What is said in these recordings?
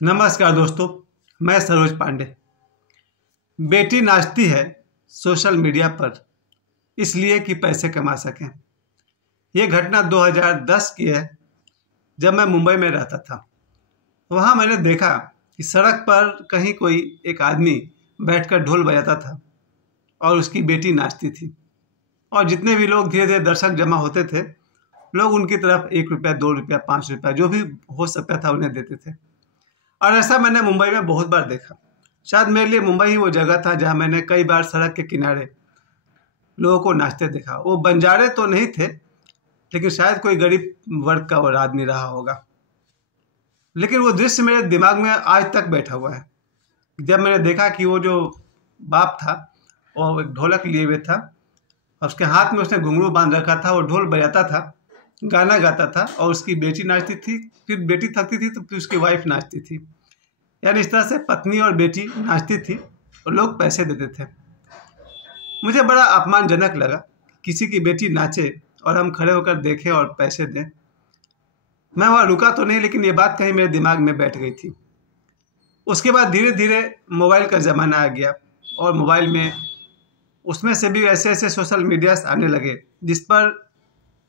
नमस्कार दोस्तों, मैं सरोज पांडे। बेटी नाचती है सोशल मीडिया पर इसलिए कि पैसे कमा सकें। ये घटना 2010 की है, जब मैं मुंबई में रहता था। वहाँ मैंने देखा कि सड़क पर कहीं कोई एक आदमी बैठकर ढोल बजाता था और उसकी बेटी नाचती थी। और जितने भी लोग धीरे धीरे दर्शक जमा होते थे, लोग उनकी तरफ 1 रुपया, 2 रुपया, 5 रुपया जो भी हो सकता था उन्हें देते थे। और ऐसा मैंने मुंबई में बहुत बार देखा। शायद मेरे लिए मुंबई ही वो जगह था जहाँ मैंने कई बार सड़क के किनारे लोगों को नाचते देखा। वो बंजारे तो नहीं थे, लेकिन शायद कोई गरीब वर्ग का और आदमी रहा होगा। लेकिन वो दृश्य मेरे दिमाग में आज तक बैठा हुआ है। जब मैंने देखा कि वो जो बाप था वो एक ढोलक लिए हुए था और उसके हाथ में उसने घुंघरू बांध रखा था। वो ढोल बजाता था, गाना गाता था और उसकी बेटी नाचती थी। फिर बेटी थकती थी तो फिर उसकी वाइफ नाचती थी। यानी इस तरह से पत्नी और बेटी नाचती थी और लोग पैसे देते थे। मुझे बड़ा अपमानजनक लगा, किसी की बेटी नाचे और हम खड़े होकर देखें और पैसे दें। मैं वहाँ रुका तो नहीं, लेकिन ये बात कहीं मेरे दिमाग में बैठ गई थी। उसके बाद धीरे धीरे मोबाइल का ज़माना आ गया और मोबाइल में उसमें से भी ऐसे ऐसे सोशल मीडियाज आने लगे जिस पर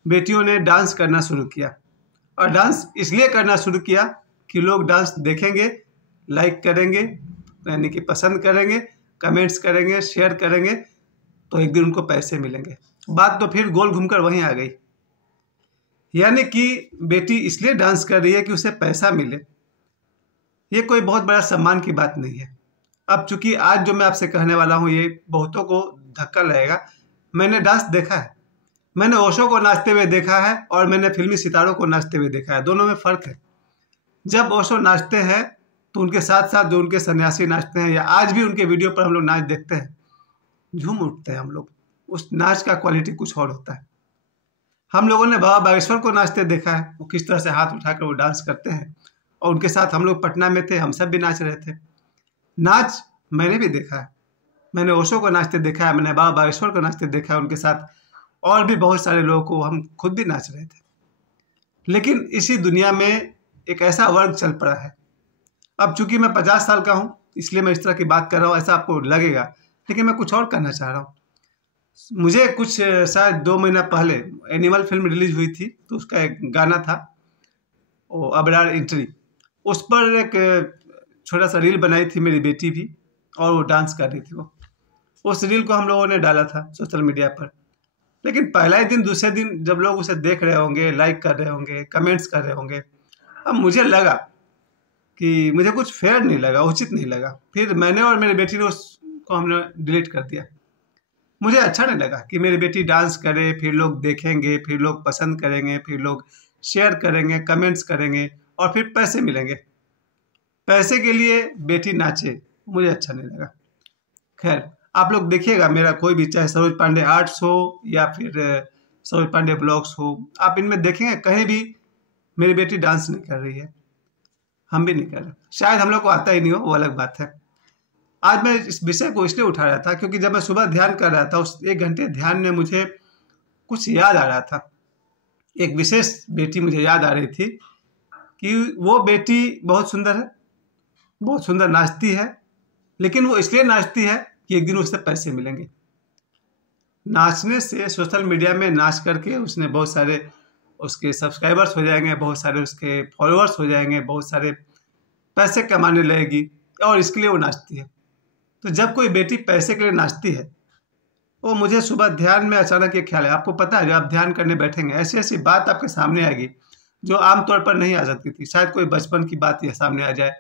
बेटियों ने डांस करना शुरू किया। और डांस इसलिए करना शुरू किया कि लोग डांस देखेंगे, लाइक करेंगे, यानी कि पसंद करेंगे, कमेंट्स करेंगे, शेयर करेंगे, तो एक दिन उनको पैसे मिलेंगे। बात तो फिर गोल घूमकर वहीं आ गई। यानी कि बेटी इसलिए डांस कर रही है कि उसे पैसा मिले। ये कोई बहुत बड़ा सम्मान की बात नहीं है। अब चूंकि आज जो मैं आपसे कहने वाला हूँ ये बहुतों को धक्का लगेगा। मैंने डांस देखा है। मैंने ओशो को नाचते हुए देखा है और मैंने फिल्मी सितारों को नाचते हुए देखा है। दोनों में फ़र्क है। जब ओशो नाचते हैं तो उनके साथ साथ जो उनके सन्यासी नाचते हैं, या आज भी उनके वीडियो पर हम लोग नाच देखते हैं, झूम उठते हैं हम लोग। उस नाच का क्वालिटी कुछ और होता है। हम लोगों ने बाबा बागेश्वर को नाचते देखा है, वो किस तरह से हाथ उठाकर वो डांस करते हैं। और उनके साथ हम लोग पटना में थे, हम सब भी नाच रहे थे। नाच मैंने भी देखा है। मैंने ओशो को नाचते देखा है, मैंने बाबा बागेश्वर को नाचते देखा है, उनके साथ और भी बहुत सारे लोगों को हम खुद भी नाच रहे थे। लेकिन इसी दुनिया में एक ऐसा वर्ग चल पड़ा है। अब चूंकि मैं 50 साल का हूँ इसलिए मैं इस तरह की बात कर रहा हूँ, ऐसा आपको लगेगा, लेकिन मैं कुछ और कहना चाह रहा हूँ। मुझे कुछ शायद 2 महीना पहले एनिमल फिल्म रिलीज हुई थी, तो उसका एक गाना था वो अबरार एंट्री। उस पर एक छोटा सा रील बनाई थी मेरी बेटी भी, और वो डांस कर रही थी। वो उस रील को हम लोगों ने डाला था सोशल मीडिया पर। लेकिन पहला ही दिन, दूसरे दिन जब लोग उसे देख रहे होंगे, लाइक कर रहे होंगे, कमेंट्स कर रहे होंगे, अब मुझे लगा कि मुझे कुछ फेयर नहीं लगा, उचित नहीं लगा। फिर मैंने और मेरी बेटी ने उसको हमने डिलीट कर दिया। मुझे अच्छा नहीं लगा कि मेरी बेटी डांस करे, फिर लोग देखेंगे, फिर लोग पसंद करेंगे, फिर लोग शेयर करेंगे, कमेंट्स करेंगे और फिर पैसे मिलेंगे। पैसे के लिए बेटी नाचे, मुझे अच्छा नहीं लगा। खैर, आप लोग देखिएगा मेरा कोई भी, चाहे सरोज पांडे आर्ट्स हो या फिर सरोज पांडे ब्लॉग्स हो, आप इनमें देखेंगे कहीं भी मेरी बेटी डांस नहीं कर रही है। हम भी नहीं कर रहे। शायद हम लोग को आता ही नहीं हो, वो अलग बात है। आज मैं इस विषय को इसलिए उठा रहा था क्योंकि जब मैं सुबह ध्यान कर रहा था, उस 1 घंटे ध्यान में मुझे कुछ याद आ रहा था। एक विशेष बेटी मुझे याद आ रही थी कि वो बेटी बहुत सुंदर है, बहुत सुंदर नाचती है, लेकिन वो इसलिए नाचती है कि एक दिन उससे पैसे मिलेंगे। नाचने से, सोशल मीडिया में नाच करके उसने बहुत सारे उसके सब्सक्राइबर्स हो जाएंगे, बहुत सारे उसके फॉलोअर्स हो जाएंगे, बहुत सारे पैसे कमाने लगेगी, और इसके लिए वो नाचती है। तो जब कोई बेटी पैसे के लिए नाचती है, वो मुझे सुबह ध्यान में अचानक ये ख्याल है। आपको पता है, जब आप ध्यान करने बैठेंगे ऐसी ऐसी बात आपके सामने आएगी जो आमतौर पर नहीं आ सकती थी। शायद कोई बचपन की बात या सामने आ जाए,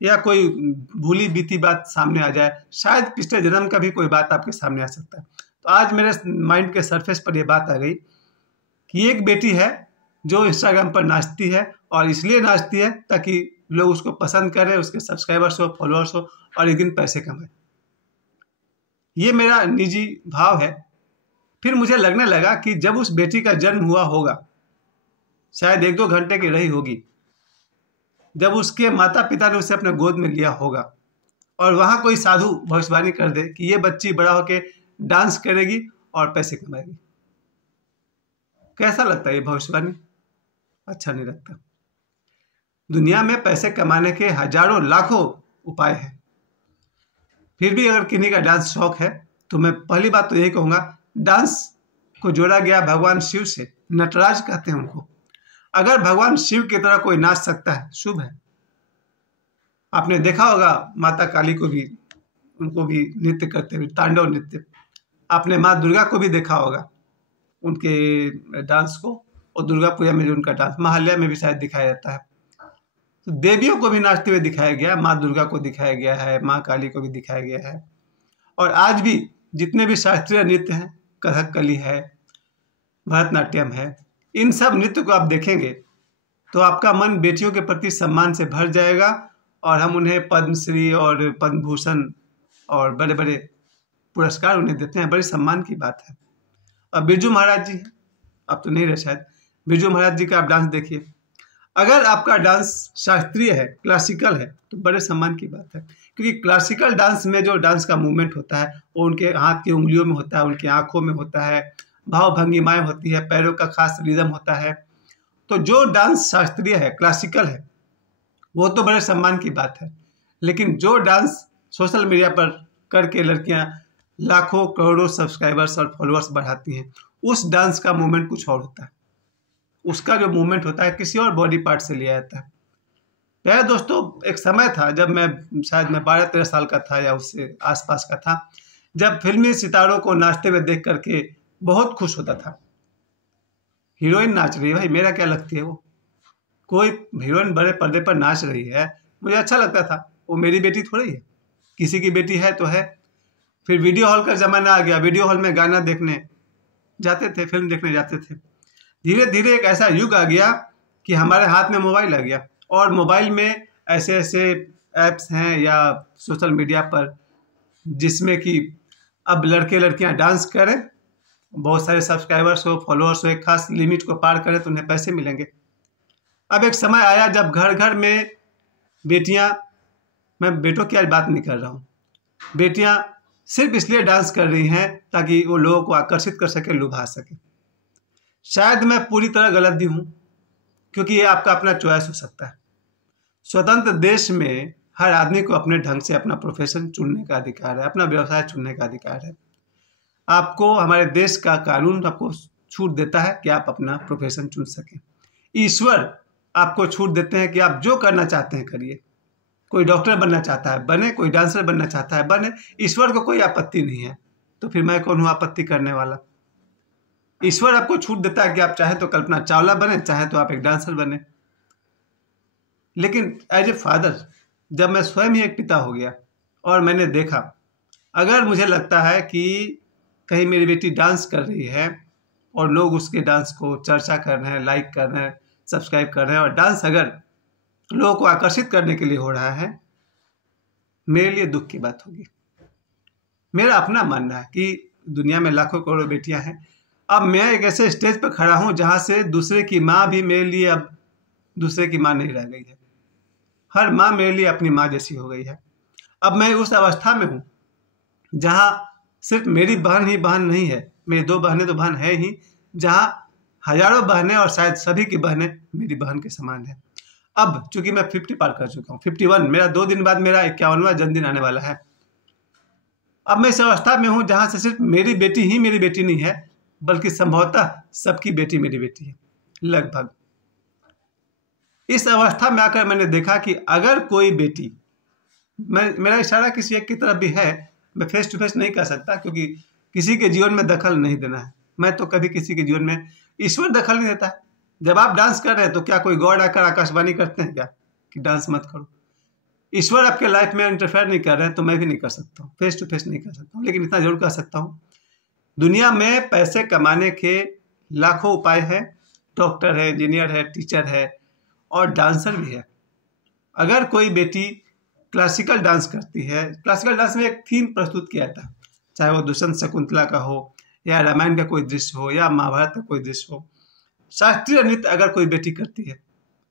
या कोई भूली बीती बात सामने आ जाए, शायद पिछले जन्म का भी कोई बात आपके सामने आ सकता है। तो आज मेरे माइंड के सरफेस पर यह बात आ गई कि एक बेटी है जो इंस्टाग्राम पर नाचती है, और इसलिए नाचती है ताकि लोग उसको पसंद करें, उसके सब्सक्राइबर्स हो, फॉलोअर्स हो, और एक दिन पैसे कमाए। ये मेरा निजी भाव है। फिर मुझे लगने लगा कि जब उस बेटी का जन्म हुआ होगा, शायद 1-2 घंटे की रही होगी, जब उसके माता पिता ने उसे अपने गोद में लिया होगा, और वहाँ कोई साधु भविष्यवाणी कर दे कि ये बच्ची बड़ा होके डांस करेगी और पैसे कमाएगी। कैसा लगता है ये भविष्यवाणी? अच्छा नहीं लगता। दुनिया में पैसे कमाने के हजारों लाखों उपाय हैं। फिर भी अगर किन्हीं का डांस शौक है तो मैं पहली बात तो यही कहूँगा, डांस को जोड़ा गया भगवान शिव से। नटराज कहते हैं उनको। अगर भगवान शिव की तरह कोई नाच सकता है, शुभ है। आपने देखा होगा माता काली को भी, उनको भी नृत्य करते हुए, तांडव नृत्य। आपने माँ दुर्गा को भी देखा होगा, उनके डांस को। और दुर्गा पूजा में जो उनका डांस महालया में भी शायद दिखाया जाता है। तो देवियों को भी नाचते हुए दिखाया गया है, माँ दुर्गा को दिखाया गया है, माँ काली को भी दिखाया गया है। और आज भी जितने भी शास्त्रीय नृत्य हैं, कथकली है, भरतनाट्यम है, इन सब नृत्य को आप देखेंगे तो आपका मन बेटियों के प्रति सम्मान से भर जाएगा। और हम उन्हें पद्मश्री और पद्म भूषण और बड़े बड़े पुरस्कार उन्हें देते हैं, बड़ी सम्मान की बात है। अब बिरजू महाराज जी, अब तो नहीं रहे शायद, बिरजू महाराज जी का आप डांस देखिए। अगर आपका डांस शास्त्रीय है, क्लासिकल है, तो बड़े सम्मान की बात है। क्योंकि क्लासिकल डांस में जो डांस का मूवमेंट होता है वो उनके हाथ की उंगलियों में होता है, उनकी आंखों में होता है, भाव भंगिमाएं होती है, पैरों का खास रिदम होता है। तो जो डांस शास्त्रीय है, क्लासिकल है, वो तो बड़े सम्मान की बात है। लेकिन जो डांस सोशल मीडिया पर करके लड़कियां लाखों करोड़ों सब्सक्राइबर्स और फॉलोअर्स बढ़ाती हैं, उस डांस का मूवमेंट कुछ और होता है। उसका जो मूवमेंट होता है किसी और बॉडी पार्ट से लिया जाता है। प्यारे दोस्तों, एक समय था जब मैं 12-13 साल का था या उससे आसपास का था, जब फिल्मी सितारों को नाचते हुए देख करके बहुत खुश होता था। हीरोइन नाच रही है, भाई मेरा क्या लगती है वो, कोई हीरोइन बड़े पर्दे पर नाच रही है, मुझे अच्छा लगता था। वो मेरी बेटी थोड़ी है, किसी की बेटी है तो है। फिर वीडियो हॉल का ज़माना आ गया, वीडियो हॉल में गाना देखने जाते थे, फिल्म देखने जाते थे। धीरे धीरे एक ऐसा युग आ गया कि हमारे हाथ में मोबाइल आ गया, और मोबाइल में ऐसे ऐसे ऐप्स हैं या सोशल मीडिया पर जिसमें कि अब लड़के लड़कियां डांस करें, बहुत सारे सब्सक्राइबर्स हो, फॉलोअर्स हो, एक खास लिमिट को पार करें तो उन्हें पैसे मिलेंगे। अब एक समय आया जब घर घर में बेटियां, मैं बेटों की आज बात नहीं कर रहा हूँ, बेटियां सिर्फ इसलिए डांस कर रही हैं ताकि वो लोगों को आकर्षित कर सके, लुभा सके। शायद मैं पूरी तरह गलत भी हूँ, क्योंकि ये आपका अपना चॉइस हो सकता है। स्वतंत्र देश में हर आदमी को अपने ढंग से अपना प्रोफेशन चुनने का अधिकार है, अपना व्यवसाय चुनने का अधिकार है। आपको हमारे देश का कानून आपको छूट देता है कि आप अपना प्रोफेशन चुन सकें। ईश्वर आपको छूट देते हैं कि आप जो करना चाहते हैं करिए। कोई डॉक्टर बनना चाहता है बने, कोई डांसर बनना चाहता है बने, ईश्वर को कोई आपत्ति नहीं है। तो फिर मैं कौन हूँ आपत्ति करने वाला। ईश्वर आपको छूट देता है कि आप चाहे तो कल्पना चावला बने, चाहे तो आप एक डांसर बने। लेकिन एज ए फादर, जब मैं स्वयं ही एक पिता हो गया और मैंने देखा, अगर मुझे लगता है कि कहीं मेरी बेटी डांस कर रही है और लोग उसके डांस को चर्चा कर रहे हैं, लाइक कर रहे हैं, सब्सक्राइब कर रहे हैं, और डांस अगर लोगों को आकर्षित करने के लिए हो रहा है, मेरे लिए दुख की बात होगी। मेरा अपना मानना है कि दुनिया में लाखों करोड़ों बेटियां हैं। अब मैं एक ऐसे स्टेज पर खड़ा हूं जहां से दूसरे की माँ भी मेरे लिए अब दूसरे की माँ नहीं रह गई है। हर माँ मेरे लिए अपनी माँ जैसी हो गई है। अब मैं उस अवस्था में हूँ जहाँ सिर्फ मेरी बहन ही बहन नहीं है, मेरी 2 बहनें तो बहन है ही, जहाँ हजारों बहनें और शायद सभी की बहनें मेरी बहन के समान है। अब चूंकि मैं 50 पार कर चुका हूँ, 51, मेरा 2 दिन बाद मेरा 51वां जन्मदिन आने वाला है। अब मैं इस अवस्था में हूँ जहाँ से सिर्फ मेरी बेटी ही मेरी बेटी नहीं है, बल्कि संभवतः सबकी बेटी मेरी बेटी है, लगभग। इस अवस्था में आकर मैंने देखा कि अगर कोई बेटी, मेरा इशारा किसी एक की तरफ भी है, मैं फेस टू फेस नहीं कर सकता क्योंकि किसी के जीवन में दखल नहीं देना है। मैं तो कभी किसी के जीवन में, ईश्वर दखल नहीं देता है। जब आप डांस कर रहे हैं तो क्या कोई गॉड आकर आकाशवाणी करते हैं क्या कि डांस मत करो? ईश्वर आपके लाइफ में इंटरफेयर नहीं कर रहे हैं तो मैं भी नहीं कर सकता हूँ, फेस टू फेस नहीं कर सकता हूँ। लेकिन इतना जरूर कर सकता हूँ, दुनिया में पैसे कमाने के लाखों उपाय हैं। डॉक्टर है, इंजीनियर है, टीचर है और डांसर भी है। अगर कोई बेटी क्लासिकल डांस करती है, क्लासिकल डांस में एक थीम प्रस्तुत किया था, चाहे वो दुष्यंत शकुंतला का हो या रामायण का कोई दृश्य हो या महाभारत का कोई दृश्य हो, शास्त्रीय नृत्य अगर कोई बेटी करती है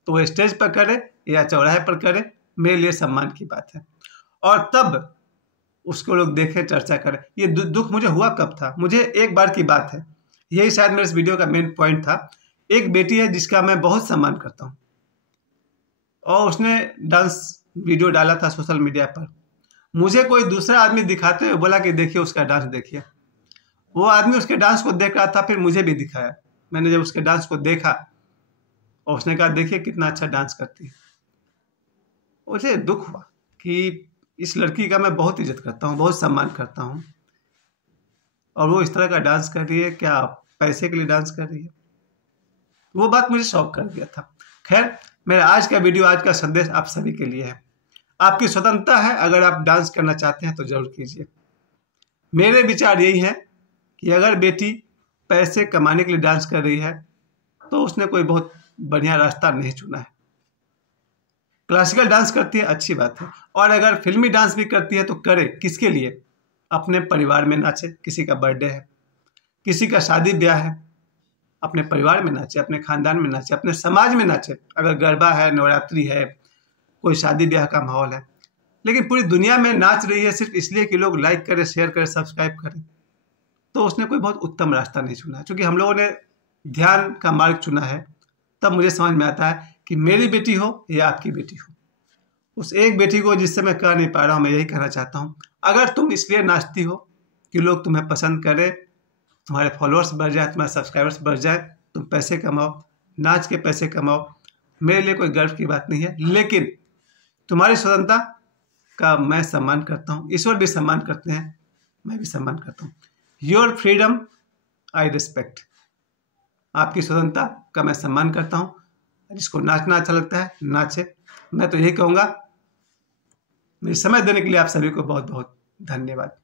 तो वो स्टेज पर करे या चौराहे पर करे, मेरे लिए सम्मान की बात है। और तब उसको लोग देखें, चर्चा करें। ये दुख मुझे हुआ कब था? मुझे एक बार की बात है, यही शायद मेरे इस वीडियो का मेन पॉइंट था। एक बेटी है जिसका मैं बहुत सम्मान करता हूँ और उसने डांस वीडियो डाला था सोशल मीडिया पर। मुझे कोई दूसरा आदमी दिखाते हुए बोला कि देखिए उसका डांस देखिए। वो आदमी उसके डांस को देख रहा था, फिर मुझे भी दिखाया। मैंने जब उसके डांस को देखा और उसने कहा देखिए कितना अच्छा डांस करती है, मुझे दुख हुआ कि इस लड़की का मैं बहुत इज्जत करता हूँ, बहुत सम्मान करता हूँ, और वो इस तरह का डांस कर रही है, क्या पैसे के लिए डांस कर रही है। वो बात मुझे शॉक कर दिया था। खैर, मेरा आज का वीडियो, आज का संदेश आप सभी के लिए है। आपकी स्वतंत्रता है, अगर आप डांस करना चाहते हैं तो जरूर कीजिए। मेरे विचार यही है कि अगर बेटी पैसे कमाने के लिए डांस कर रही है तो उसने कोई बहुत बढ़िया रास्ता नहीं चुना है। क्लासिकल डांस करती है, अच्छी बात है, और अगर फिल्मी डांस भी करती है तो करे, किसके लिए? अपने परिवार में नाचे। किसी का बर्थडे है, किसी का शादी ब्याह है, अपने परिवार में नाचे, अपने खानदान में नाचे, अपने समाज में नाचे। अगर गरबा है, नवरात्रि है, कोई शादी ब्याह का माहौल है, लेकिन पूरी दुनिया में नाच रही है सिर्फ इसलिए कि लोग लाइक करें, शेयर करें, सब्सक्राइब करें, तो उसने कोई बहुत उत्तम रास्ता नहीं चुना। क्योंकि हम लोगों ने ध्यान का मार्ग चुना है, तब मुझे समझ में आता है कि मेरी बेटी हो या आपकी बेटी हो, उस एक बेटी को जिससे मैं कह नहीं पा रहा हूँ, मैं यही कहना चाहता हूँ, अगर तुम इसलिए नाचती हो कि लोग तुम्हें पसंद करें, तुम्हारे फॉलोअर्स बढ़ जाए, तुम्हारे सब्सक्राइबर्स बढ़ जाए, तुम पैसे कमाओ, नाच के पैसे कमाओ, मेरे लिए कोई गर्व की बात नहीं है। लेकिन तुम्हारी स्वतंत्रता का मैं सम्मान करता हूँ, ईश्वर भी सम्मान करते हैं, मैं भी सम्मान करता हूँ। Your freedom I respect. आपकी स्वतंत्रता का मैं सम्मान करता हूँ। जिसको नाचना अच्छा लगता है नाचे। मैं तो यही कहूँगा। मेरे समय देने के लिए आप सभी को बहुत बहुत धन्यवाद।